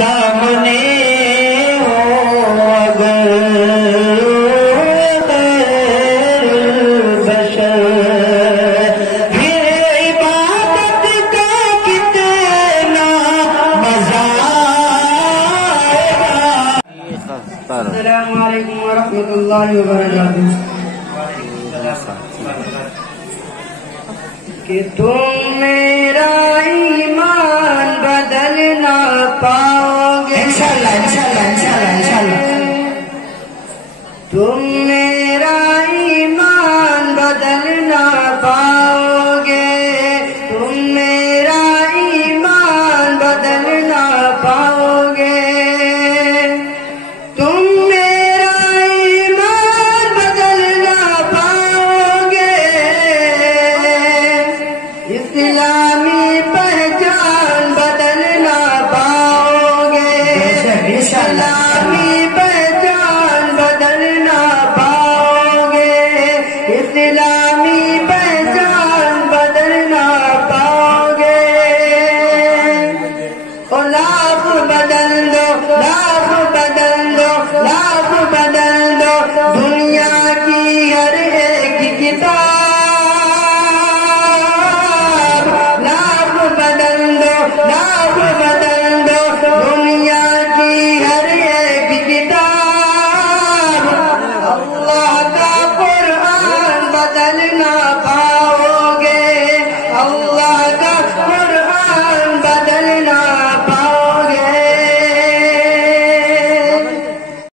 سامنے ہو اگر خیر البشر، پھر عبادت کا کتنا مزہ آئے گا۔ السلام علیکم ورحمۃ اللہ وبرکاتہ۔ کہ تم میرا ایمان بدل نہ پاؤ گے، انشاءاللہ انشاءاللہ انشاءاللہ انشاءاللہ، تم